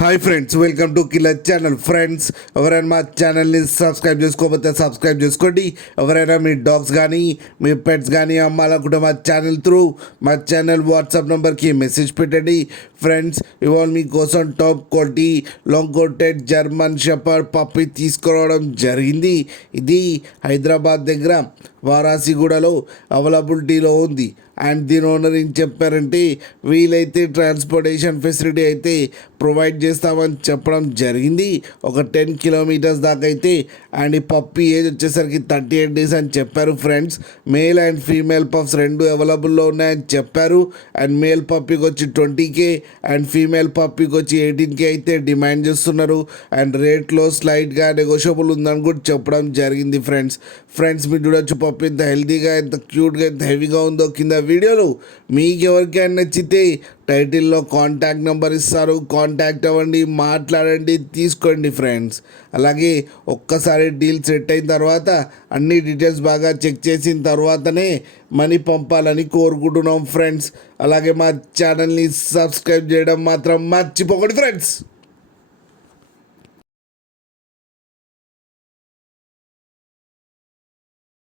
Hi friends, welcome to killer channel. Friends, ఎవరైనా మా ఛానల్ని సబ్స్క్రైబ్ చేసుకోకపోతే సబ్స్క్రైబ్ చేసుకోండి. ఎవరైనా మీ డాగ్స్ కానీ మీ పెట్స్ కానీ అమ్మాలనుకుంటే మా ఛానల్ త్రూ మా ఛానల్ వాట్సాప్ నెంబర్కి మెసేజ్ పెట్టండి. ఫ్రెండ్స్, ఇవాళ మీకోసం top quality long coated German shepherd puppy తీసుకురావడం జరిగింది. ఇది హైదరాబాద్ దగ్గర వారాసిగూడలో అవైలబిలిటీలో ఉంది. అండ్ దీని ఓనర్ ఏం చెప్పారంటే, వీలైతే ట్రాన్స్పోర్టేషన్ ఫెసిలిటీ అయితే ప్రొవైడ్ చేస్తామని చెప్పడం జరిగింది. ఒక 10 కిలోమీటర్స్ దాకా అయితే. అండ్ ఈ పప్పి ఏజ్ వచ్చేసరికి 38 డేస్ అని చెప్పారు. Friends, male and female puffs రెండు అవైలబుల్లో ఉన్నాయని చెప్పారు. అండ్ మేల్ పప్పీకి వచ్చి 20K అండ్ ఫీమేల్ పప్పీకి వచ్చి 18K అయితే డిమాండ్ చేస్తున్నారు. అండ్ రేట్లో స్లైట్గా నెగోషియబుల్ ఉందని కూడా చెప్పడం జరిగింది. ఫ్రెండ్స్ మీరు చూడొచ్చు పప్పి ఎంత హెల్తీగా, ఎంత క్యూట్గా, ఎంత హెవీగా ఉందో కింద వీడియోలో. మీకు ఎవరికైనా నచ్చితే టైటిల్లో కాంటాక్ట్ నెంబర్ ఇస్తారు, కాంటాక్ట్ అవ్వండి, మాట్లాడండి, తీసుకోండి. ఫ్రెండ్స్, అలాగే ఒక్కసారి డీల్ సెట్ అయిన తర్వాత అన్ని డీటెయిల్స్ బాగా చెక్ చేసిన తర్వాతనే మనీ పంపాలని కోరుకుంటున్నాం. ఫ్రెండ్స్, అలాగే మా ఛానల్ని సబ్స్క్రైబ్ చేయడం మాత్రం మర్చిపోకండి. ఫ్రెండ్స్.